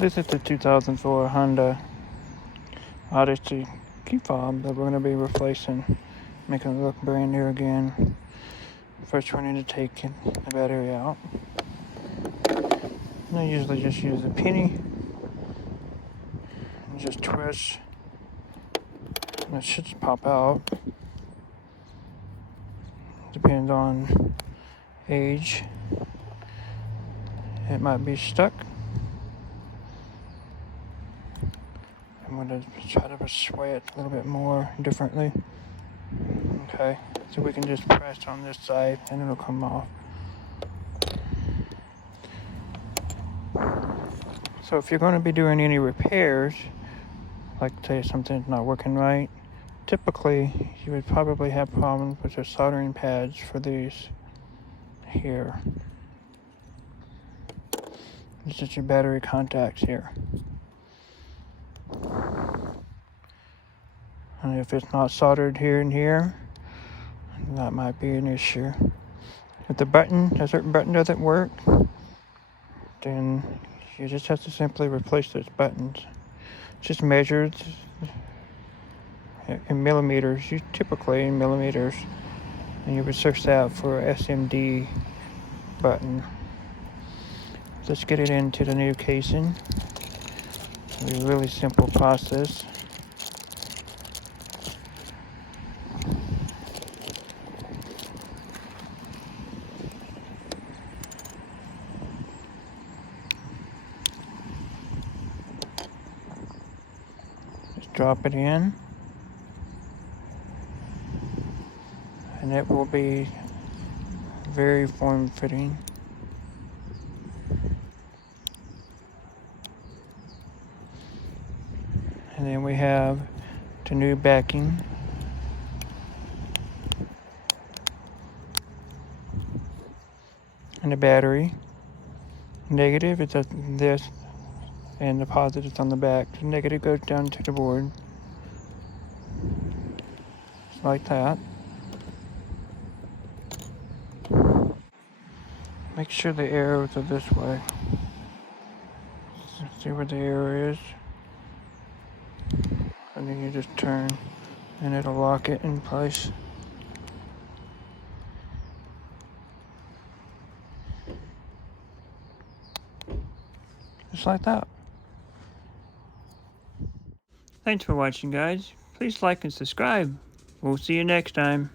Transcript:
This is the 2004 Honda Odyssey keyfob that we're going to be replacing, making it look brand new again. First we need to take the battery out. And I usually just use a penny and just twist, and it should just pop out. Depends on age. It might be stuck. I'm going to try to sway it a little bit more differently. Okay, so we can just press on this side and it'll come off. So if you're going to be doing any repairs, like say something's not working right, typically you would probably have problems with your soldering pads for these here. This is your battery contacts here. And if it's not soldered here and here, that might be an issue. If a certain button doesn't work, then you just have to simply replace those buttons. Just measured in millimeters, typically in millimeters, and you would search that for SMD button. Let's get it into the new casing. It's a really simple process. Just drop it in, and it will be very form-fitting. And then we have the new backing. And the battery. Negative is this, and the positive is on the back. The negative goes down to the board. Just like that. Make sure the arrows are this way. See where the arrow is? And then you just turn and it'll lock it in place. Just like that. Thanks for watching, guys. Please like and subscribe. We'll see you next time.